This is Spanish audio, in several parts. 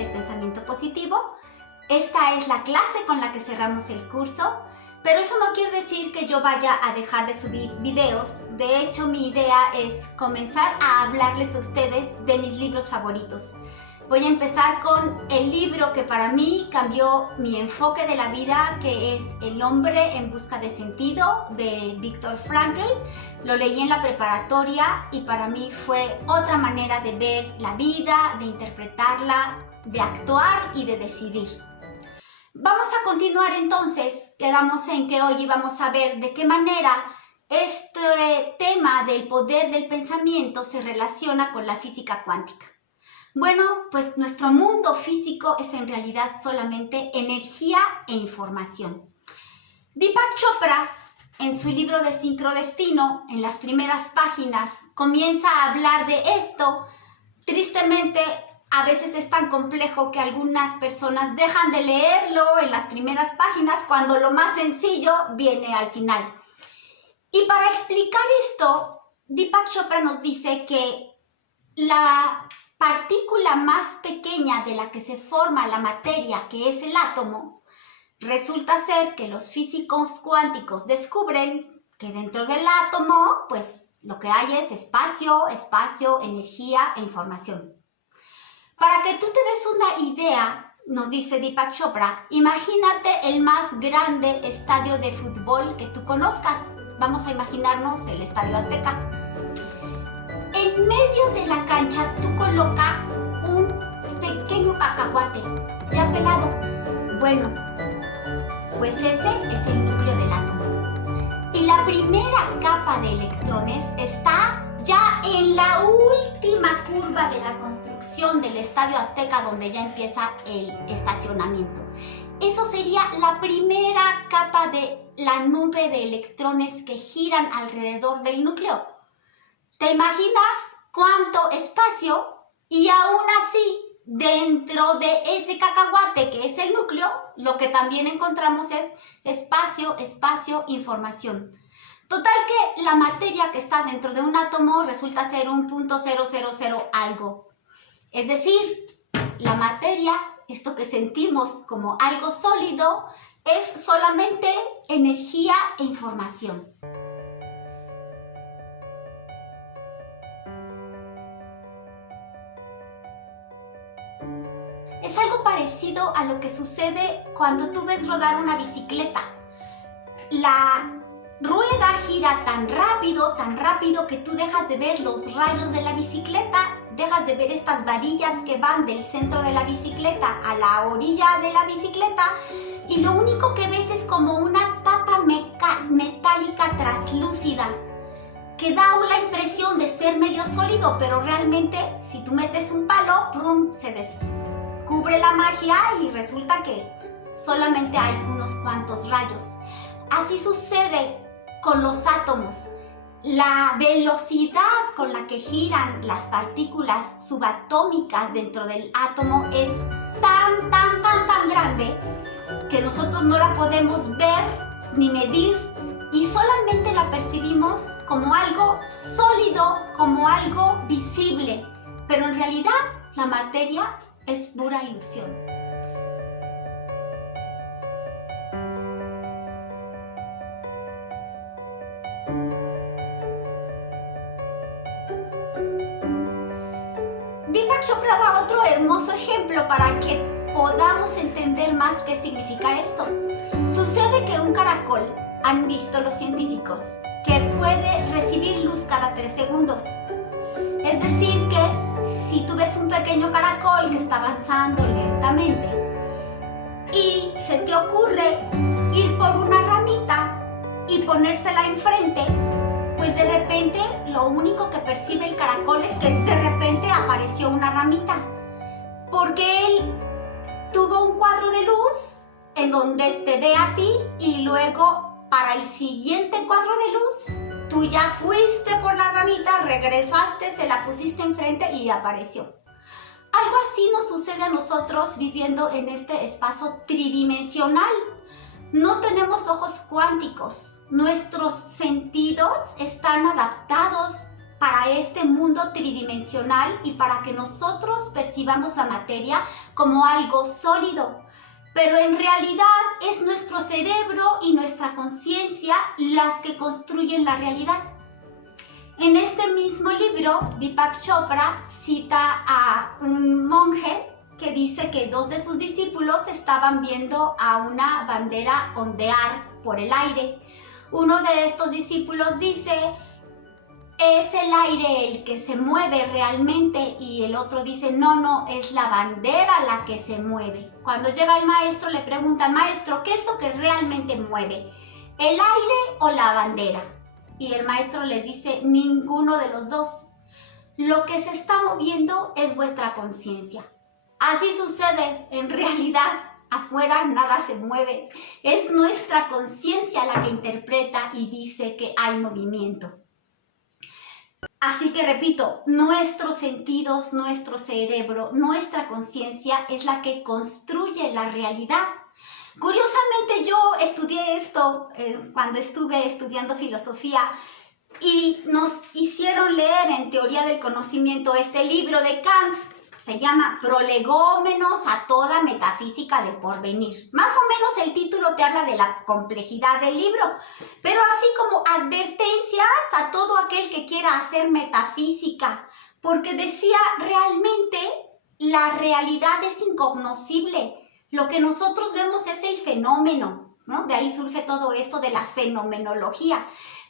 del pensamiento positivo. Esta es la clase con la que cerramos el curso, pero eso no quiere decir que yo vaya a dejar de subir videos. De hecho, mi idea es comenzar a hablarles a ustedes de mis libros favoritos. Voy a empezar con el libro que para mí cambió mi enfoque de la vida, que es El hombre en busca de sentido, de Viktor Frankl. Lo leí en la preparatoria y para mí fue otra manera de ver la vida, de interpretarla, de actuar y de decidir. Vamos a continuar entonces. Quedamos en que hoy vamos a ver de qué manera este tema del poder del pensamiento se relaciona con la física cuántica. Bueno, pues nuestro mundo físico es en realidad solamente energía e información. Deepak Chopra, en su libro de Sincrodestino, en las primeras páginas, comienza a hablar de esto. Tristemente, a veces es tan complejo que algunas personas dejan de leerlo en las primeras páginas cuando lo más sencillo viene al final. Y para explicar esto, Deepak Chopra nos dice que la partícula más pequeña de la que se forma la materia, que es el átomo, resulta ser que los físicos cuánticos descubren que dentro del átomo, pues lo que hay es espacio, energía e información. Para que tú te des una idea, nos dice Deepak Chopra, imagínate el más grande estadio de fútbol que tú conozcas. Vamos a imaginarnos el Estadio Azteca. En medio de la cancha tú coloca un pequeño cacahuate ya pelado. Bueno, pues ese es el núcleo del átomo. Y la primera capa de electrones está ya en la última curva de la construcción del Estadio Azteca, donde ya empieza el estacionamiento. Eso sería la primera capa de la nube de electrones que giran alrededor del núcleo. ¿Te imaginas cuánto espacio? Y aún así, dentro de ese cacahuate que es el núcleo, lo que también encontramos es espacio, información. Total que la materia que está dentro de un átomo resulta ser un .000 algo. Es decir, la materia, esto que sentimos como algo sólido, es solamente energía e información. Es algo parecido a lo que sucede cuando tú ves rodar una bicicleta. La rueda gira tan rápido que tú dejas de ver los rayos de la bicicleta, dejas de ver estas varillas que van del centro de la bicicleta a la orilla de la bicicleta y lo único que ves es como una tapa metálica traslúcida que da la impresión de ser medio sólido, pero realmente si tú metes un palo, ¡prum!, se descubre la magia y resulta que solamente hay unos cuantos rayos. Así sucede con los átomos. La velocidad con la que giran las partículas subatómicas dentro del átomo es tan grande que nosotros no la podemos ver ni medir y solamente la percibimos como algo sólido, como algo visible. Pero en realidad la materia es pura ilusión. Deepak Chopra da otro hermoso ejemplo para que podamos entender más qué significa esto. Sucede que un caracol, han visto los científicos, que puede recibir luz cada 3 segundos. Es decir que si tú ves un pequeño caracol que está avanzando lentamente y se te ocurre ir por una ramita y ponérsela enfrente, pues de repente lo único que percibe el caracol es que de repente apareció una ramita, porque él tuvo un cuadro de luz en donde te ve a ti y luego para el siguiente cuadro de luz tú ya fuiste por la ramita, regresaste, se la pusiste enfrente y apareció. Algo así nos sucede a nosotros viviendo en este espacio tridimensional. No tenemos ojos cuánticos. Nuestros sentidos están adaptados para este mundo tridimensional y para que nosotros percibamos la materia como algo sólido, pero en realidad es nuestro cerebro y nuestra conciencia las que construyen la realidad. En este mismo libro, Deepak Chopra cita a un monje que dice que 2 de sus discípulos estaban viendo a una bandera ondear por el aire. Uno de estos discípulos dice, es el aire el que se mueve realmente, y el otro dice, no, es la bandera la que se mueve. Cuando llega el maestro le preguntan, maestro, ¿qué es lo que realmente mueve? ¿El aire o la bandera? Y el maestro le dice, ninguno de los dos. Lo que se está moviendo es vuestra conciencia. Así sucede, en realidad, afuera nada se mueve. Es nuestra conciencia la que interpreta y dice que hay movimiento. Así que repito, nuestros sentidos, nuestro cerebro, nuestra conciencia es la que construye la realidad. Curiosamente yo estudié esto cuando estuve estudiando filosofía y nos hicieron leer en Teoría del Conocimiento este libro de Kant. Se llama Prolegómenos a toda metafísica del porvenir. Más o menos el título te habla de la complejidad del libro, pero así como advertencias a todo aquel que quiera hacer metafísica, porque decía, realmente la realidad es incognoscible. Lo que nosotros vemos es el fenómeno, ¿no? De ahí surge todo esto de la fenomenología.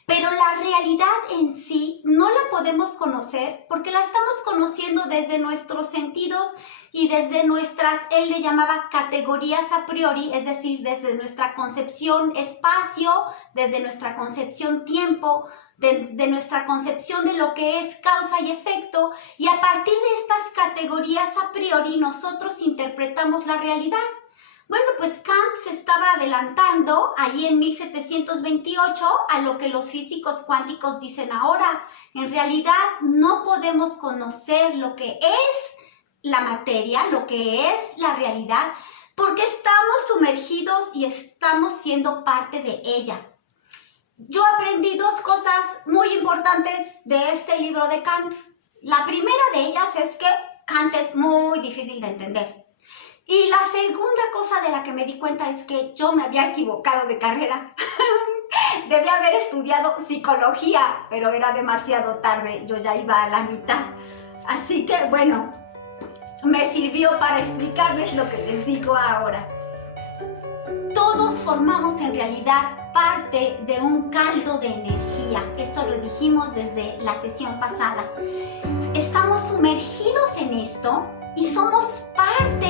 Pero la realidad en sí no la podemos conocer porque la estamos conociendo desde nuestros sentidos y desde nuestras, él le llamaba categorías a priori, es decir, desde nuestra concepción espacio, desde nuestra concepción tiempo, desde nuestra concepción de lo que es causa y efecto, y a partir de estas categorías a priori nosotros interpretamos la realidad. Bueno, pues Kant se estaba adelantando ahí en 1728 a lo que los físicos cuánticos dicen ahora. En realidad no podemos conocer lo que es la materia, lo que es la realidad, porque estamos sumergidos y estamos siendo parte de ella. Yo aprendí 2 cosas muy importantes de este libro de Kant. La primera de ellas es que Kant es muy difícil de entender. Y la segunda cosa de la que me di cuenta es que yo me había equivocado de carrera. Debía haber estudiado psicología, pero era demasiado tarde, yo ya iba a la mitad. Así que bueno, me sirvió para explicarles lo que les digo ahora. Todos formamos en realidad parte de un caldo de energía. Esto lo dijimos desde la sesión pasada. Estamos sumergidos en esto y somos parte.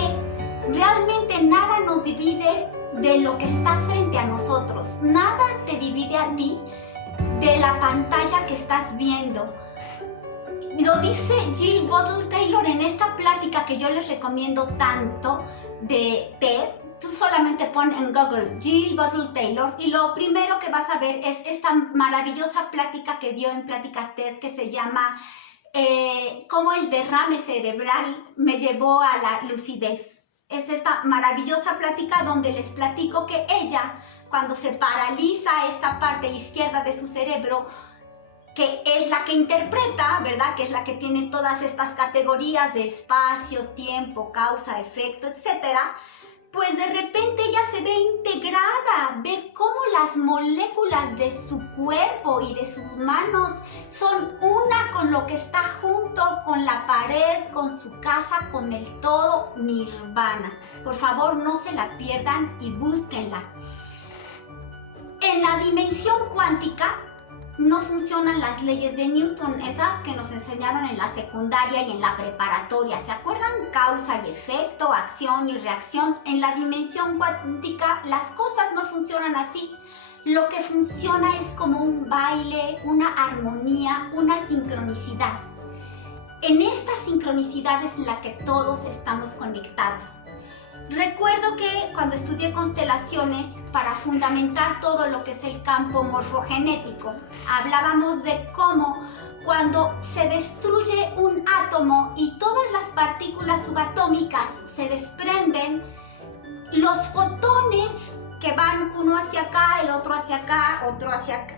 Realmente nada nos divide de lo que está frente a nosotros. Nada te divide a ti de la pantalla que estás viendo. Lo dice Jill Bottle Taylor en esta plática que yo les recomiendo tanto de TED. Tú solamente pon en Google Jill Bottle Taylor y lo primero que vas a ver es esta maravillosa plática que dio en Pláticas TED que se llama Cómo el derrame cerebral me llevó a la lucidez. Es esta maravillosa plática donde les platico que ella, cuando se paraliza esta parte izquierda de su cerebro, que es la que interpreta, ¿verdad? Que es la que tiene todas estas categorías de espacio, tiempo, causa, efecto, etcétera, pues de repente ella se ve integrada, ve cómo las moléculas de su cuerpo y de sus manos son una con lo que está junto, con la pared, con su casa, con el todo nirvana. Por favor, no se la pierdan y búsquenla. En la dimensión cuántica no funcionan las leyes de Newton, esas que nos enseñaron en la secundaria y en la preparatoria. ¿Se acuerdan? Causa y efecto, acción y reacción. En la dimensión cuántica las cosas no funcionan así. Lo que funciona es como un baile, una armonía, una sincronicidad. En esta sincronicidad es en la que todos estamos conectados. Recuerdo que cuando estudié constelaciones, para fundamentar todo lo que es el campo morfogenético, hablábamos de cómo cuando se destruye un átomo y todas las partículas subatómicas se desprenden, los fotones que van uno hacia acá, el otro hacia acá, otro hacia acá,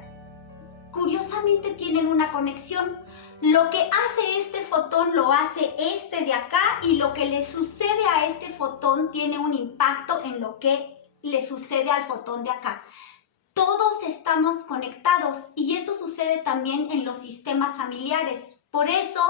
curiosamente forzosamente tienen una conexión. Lo que hace este fotón lo hace este de acá, y lo que le sucede a este fotón tiene un impacto en lo que le sucede al fotón de acá. Todos estamos conectados, y eso sucede también en los sistemas familiares. Por eso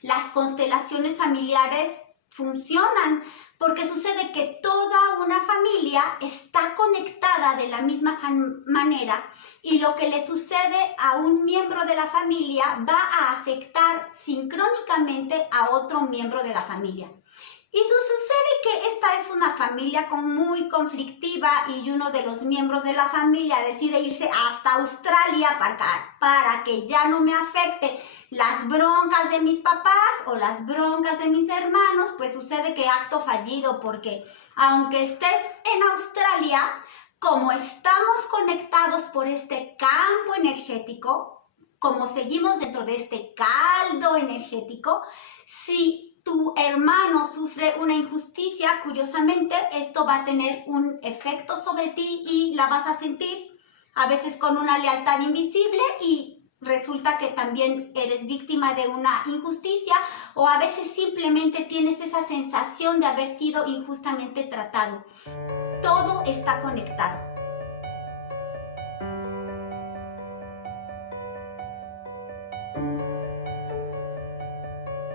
las constelaciones familiares funcionan, porque sucede que toda una familia está conectada de la misma manera, y lo que le sucede a un miembro de la familia va a afectar sincrónicamente a otro miembro de la familia. Y sucede que esta es una familia muy conflictiva, y uno de los miembros de la familia decide irse hasta Australia para que ya no me afecte las broncas de mis papás o las broncas de mis hermanos. Pues sucede que acto fallido, porque aunque estés en Australia, como estamos conectados por este campo energético, como seguimos dentro de este caldo energético, si tu hermano sufre una injusticia, curiosamente esto va a tener un efecto sobre ti y la vas a sentir, a veces con una lealtad invisible, y resulta que también eres víctima de una injusticia, o a veces simplemente tienes esa sensación de haber sido injustamente tratado. Todo está conectado.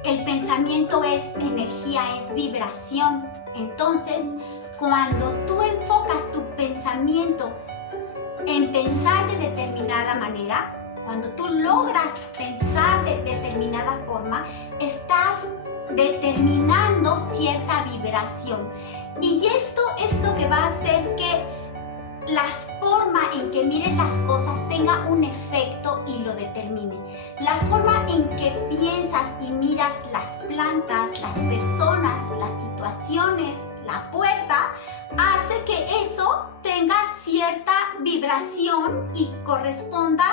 El pensamiento es energía, es vibración. Entonces, cuando tú enfocas tu pensamiento en pensar de determinada manera, cuando tú logras pensar de determinada forma, estás determinando cierta vibración. Y esto es lo que va a hacer que la forma en que mires las cosas tenga un efecto y lo determine. La forma en que piensas y miras las plantas, las personas, las situaciones, la puerta, hace que eso tenga cierta vibración y corresponda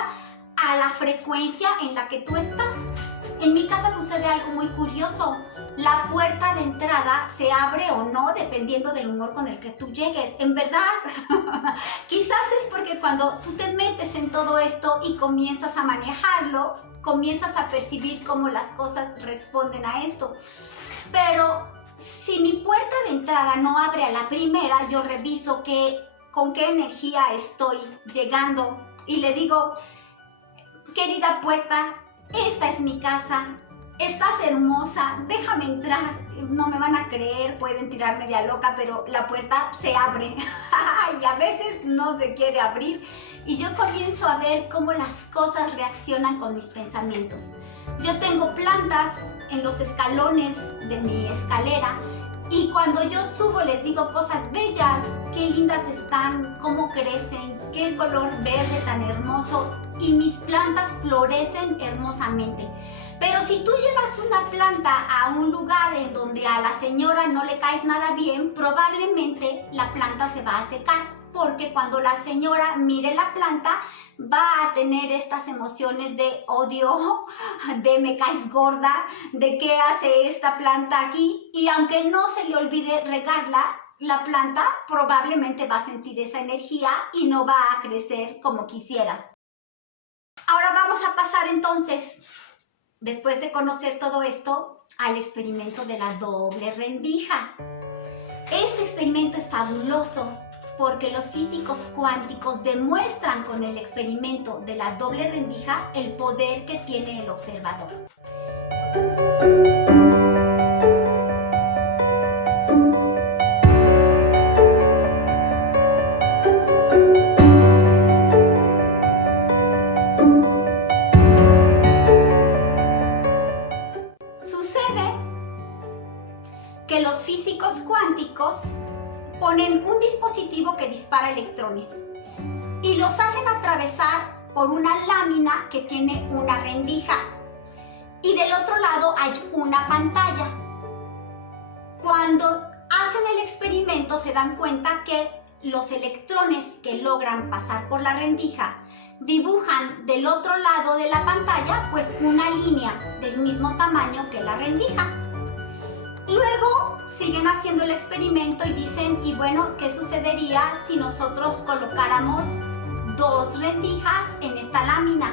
a la frecuencia en la que tú estás. En mi casa sucede algo muy curioso. La puerta de entrada se abre o no dependiendo del humor con el que tú llegues. En verdad, quizás es porque cuando tú te metes en todo esto y comienzas a manejarlo, comienzas a percibir cómo las cosas responden a esto. Pero si mi puerta de entrada no abre a la primera, yo reviso con qué energía estoy llegando y le digo: querida puerta, esta es mi casa, estás hermosa, déjame entrar. No me van a creer, pueden tirarme de a loca, pero la puerta se abre y a veces no se quiere abrir, y yo comienzo a ver cómo las cosas reaccionan con mis pensamientos. Yo tengo plantas en los escalones de mi escalera, y cuando yo subo les digo cosas bellas: qué lindas están, cómo crecen, qué color verde tan hermoso, y mis plantas florecen hermosamente. Pero si tú llevas una planta a un lugar en donde a la señora no le caes nada bien, probablemente la planta se va a secar, porque cuando la señora mire la planta va a tener estas emociones de odio, de me caes gorda, de qué hace esta planta aquí, y aunque no se le olvide regarla, la planta probablemente va a sentir esa energía y no va a crecer como quisiera. Ahora vamos a pasar entonces, después de conocer todo esto, al experimento de la doble rendija. Este experimento es fabuloso porque los físicos cuánticos demuestran con el experimento de la doble rendija el poder que tiene el observador. Los físicos cuánticos ponen un dispositivo que dispara electrones y los hacen atravesar por una lámina que tiene una rendija, y del otro lado hay una pantalla. Cuando hacen el experimento se dan cuenta que los electrones que logran pasar por la rendija dibujan del otro lado de la pantalla pues una línea del mismo tamaño que la rendija. Luego siguen haciendo el experimento y dicen: y bueno, ¿qué sucedería si nosotros colocáramos dos rendijas en esta lámina?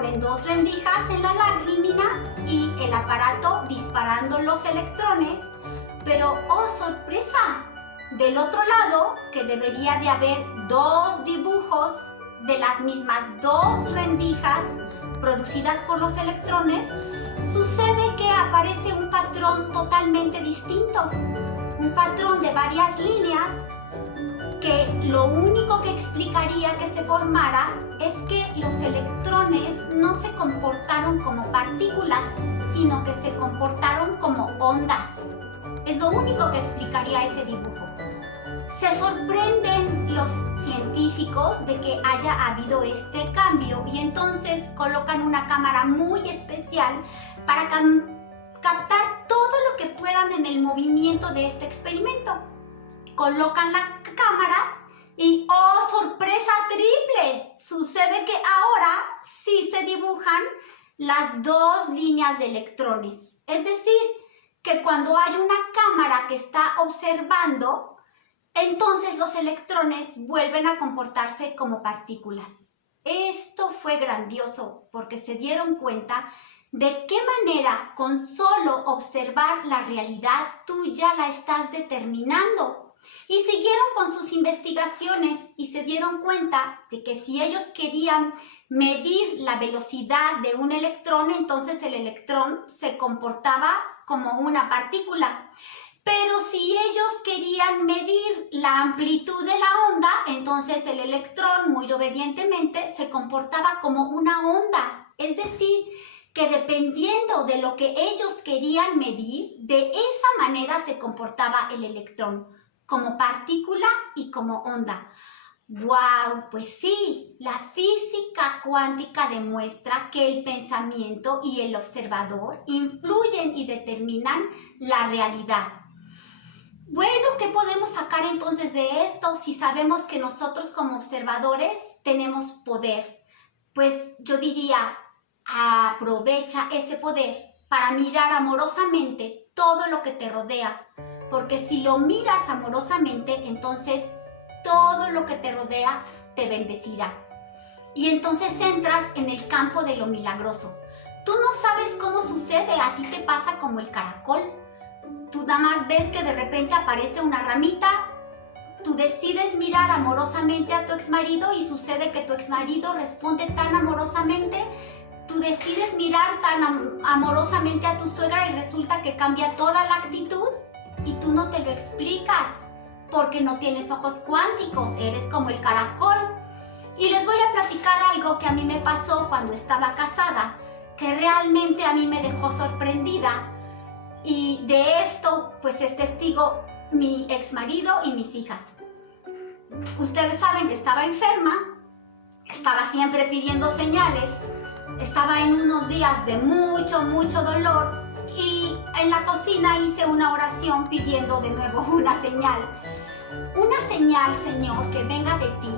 ponen 2 rendijas en la lámina y el aparato disparando los electrones, pero ¡oh, sorpresa! Del otro lado, que debería de haber 2 dibujos de las mismas 2 rendijas producidas por los electrones, sucede que aparece un patrón totalmente distinto, un patrón de varias líneas que lo único que explicaría que se formara es que los electrones no se comportaron como partículas, sino que se comportaron como ondas. Es lo único que explicaría ese dibujo. Se sorprenden los científicos de que haya habido este cambio y entonces colocan una cámara muy especial para captar todo lo que puedan en el movimiento de este experimento. Colocan la cámara y ¡oh, sorpresa triple! Sucede que ahora sí se dibujan las 2 líneas de electrones. Es decir, que cuando hay una cámara que está observando, entonces los electrones vuelven a comportarse como partículas. Esto fue grandioso porque se dieron cuenta de qué manera con solo observar la realidad tú ya la estás determinando. Y siguieron con sus investigaciones y se dieron cuenta de que si ellos querían medir la velocidad de un electrón, entonces el electrón se comportaba como una partícula. Pero si ellos querían medir la amplitud de la onda, entonces el electrón muy obedientemente se comportaba como una onda. Es decir, que dependiendo de lo que ellos querían medir, de esa manera se comportaba el electrón, como partícula y como onda. ¡Wow! Pues sí, la física cuántica demuestra que el pensamiento y el observador influyen y determinan la realidad. Bueno, ¿qué podemos sacar entonces de esto si sabemos que nosotros como observadores tenemos poder? Pues yo diría, aprovecha ese poder para mirar amorosamente todo lo que te rodea, porque si lo miras amorosamente, entonces todo lo que te rodea te bendecirá. Y entonces entras en el campo de lo milagroso. Tú no sabes cómo sucede, a ti te pasa como el caracol. Tú nada más ves que de repente aparece una ramita, tú decides mirar amorosamente a tu exmarido y sucede que tu exmarido responde tan amorosamente. Tú decides mirar tan amorosamente a tu suegra y resulta que cambia toda la actitud y tú no te lo explicas porque no tienes ojos cuánticos, eres como el caracol. Y les voy a platicar algo que a mí me pasó cuando estaba casada, que realmente a mí me dejó sorprendida. Y de esto, pues es testigo mi exmarido y mis hijas. Ustedes saben que estaba enferma, estaba siempre pidiendo señales, estaba en unos días de mucho dolor y en la cocina hice una oración pidiendo de nuevo una señal. Una señal, Señor, que venga de ti,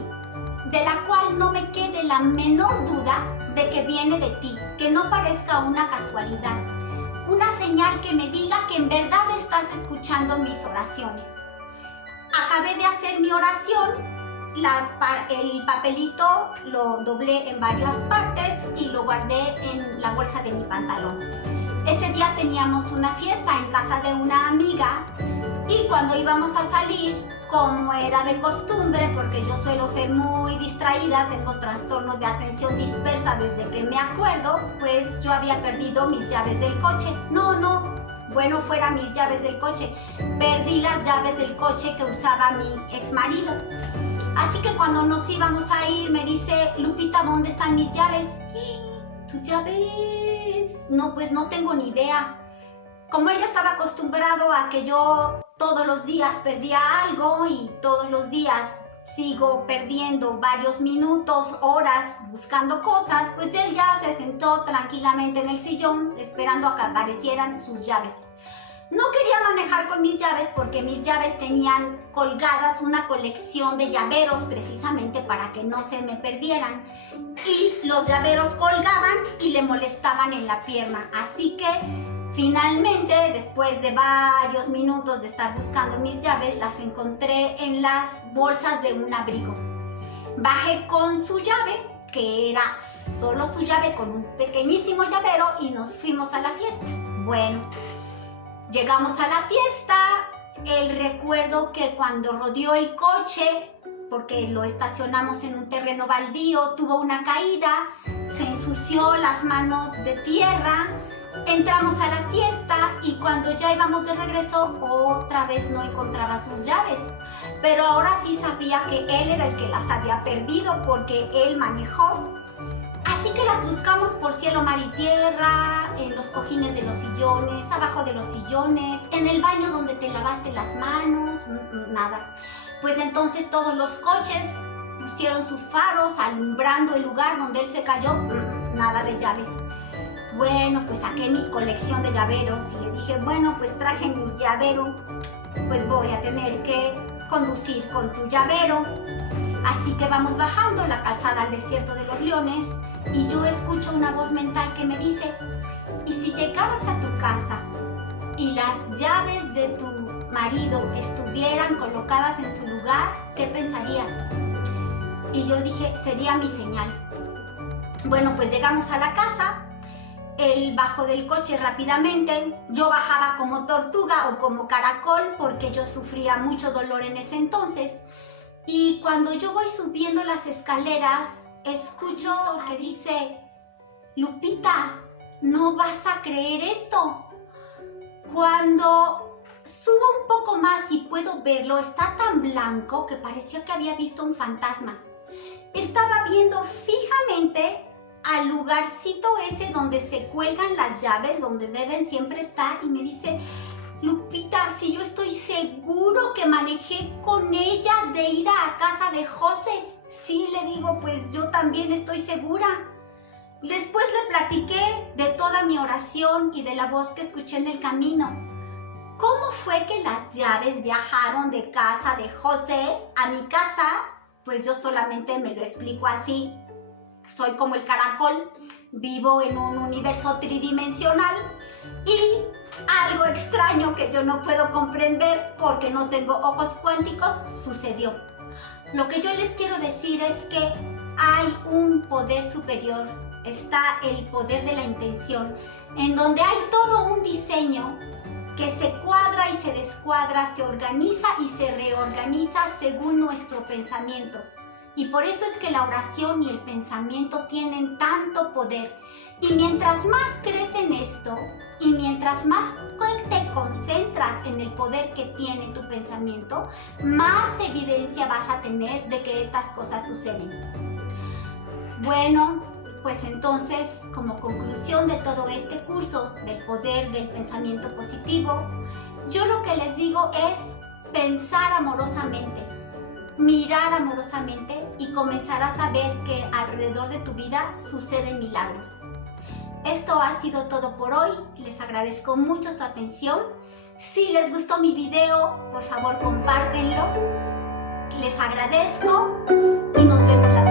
de la cual no me quede la menor duda de que viene de ti, que no parezca una casualidad. Una señal que me diga que en verdad estás escuchando mis oraciones. Acabé de hacer mi oración, el papelito lo doblé en varias partes y lo guardé en la bolsa de mi pantalón. Ese día teníamos una fiesta en casa de una amiga y cuando íbamos a salir, como era de costumbre, porque yo suelo ser muy distraída, tengo trastorno de atención dispersa desde que me acuerdo, pues yo había perdido mis llaves del coche. Bueno, fuera mis llaves del coche. Perdí las llaves del coche que usaba mi exmarido. Así que cuando nos íbamos a ir, me dice, Lupita, ¿dónde están mis llaves? ¿Tus llaves? No, pues no tengo ni idea. Como ella estaba acostumbrado a que yo todos los días perdía algo y todos los días sigo perdiendo varios minutos, horas buscando cosas, pues él ya se sentó tranquilamente en el sillón esperando a que aparecieran sus llaves. No quería manejar con mis llaves porque mis llaves tenían colgadas una colección de llaveros precisamente para que no se me perdieran. Y los llaveros colgaban y le molestaban en la pierna. Así que finalmente, después de varios minutos de estar buscando mis llaves, las encontré en las bolsas de un abrigo. Bajé con su llave que era solo su llave con un pequeñísimo llavero, y nos fuimos a la fiesta. Bueno, llegamos a la fiesta. Recuerdo que cuando rodeó el coche, porque lo estacionamos en un terreno baldío, tuvo una caída, se ensució las manos de tierra. Entramos a la fiesta y cuando ya íbamos de regreso, otra vez no encontraba sus llaves. Pero ahora sí sabía que él era el que las había perdido porque él manejó. Así que las buscamos por cielo, mar y tierra, en los cojines de los sillones, abajo de los sillones, en el baño donde te lavaste las manos, nada. Pues entonces todos los coches pusieron sus faros alumbrando el lugar donde él se cayó, nada de llaves. Bueno, pues saqué mi colección de llaveros y le dije, bueno, pues traje mi llavero, pues voy a tener que conducir con tu llavero. Así que vamos bajando la calzada al desierto de los Leones y yo escucho una voz mental que me dice, ¿y si llegaras a tu casa y las llaves de tu marido estuvieran colocadas en su lugar, qué pensarías? Y yo dije, sería mi señal. Bueno, pues llegamos a la casa. Él bajó del coche rápidamente, yo bajaba como tortuga o como caracol porque yo sufría mucho dolor en ese entonces. Y cuando yo voy subiendo las escaleras, escucho que dice, Lupita, no vas a creer esto. Cuando subo un poco más y puedo verlo, está tan blanco que parecía que había visto un fantasma. Estaba viendo fijamente al lugarcito ese donde se cuelgan las llaves, donde deben siempre estar, y me dice, Lupita, si yo estoy seguro que manejé con ellas de ida a casa de José. Sí, le digo, pues yo también estoy segura. Después le platiqué de toda mi oración y de la voz que escuché en el camino. ¿Cómo fue que las llaves viajaron de casa de José a mi casa? Pues yo solamente me lo explico así. Soy como el caracol, vivo en un universo tridimensional y algo extraño que yo no puedo comprender porque no tengo ojos cuánticos sucedió. Lo que yo les quiero decir es que hay un poder superior, está el poder de la intención, en donde hay todo un diseño que se cuadra y se descuadra, se organiza y se reorganiza según nuestro pensamiento. Y por eso es que la oración y el pensamiento tienen tanto poder. Y mientras más crees en esto, y mientras más te concentras en el poder que tiene tu pensamiento, más evidencia vas a tener de que estas cosas suceden. Bueno, pues entonces, como conclusión de todo este curso del poder del pensamiento positivo, yo lo que les digo es pensar amorosamente, mirar amorosamente y comenzarás a ver que alrededor de tu vida suceden milagros. Esto ha sido todo por hoy. Les agradezco mucho su atención. Si les gustó mi video, por favor compártenlo. Les agradezco y nos vemos la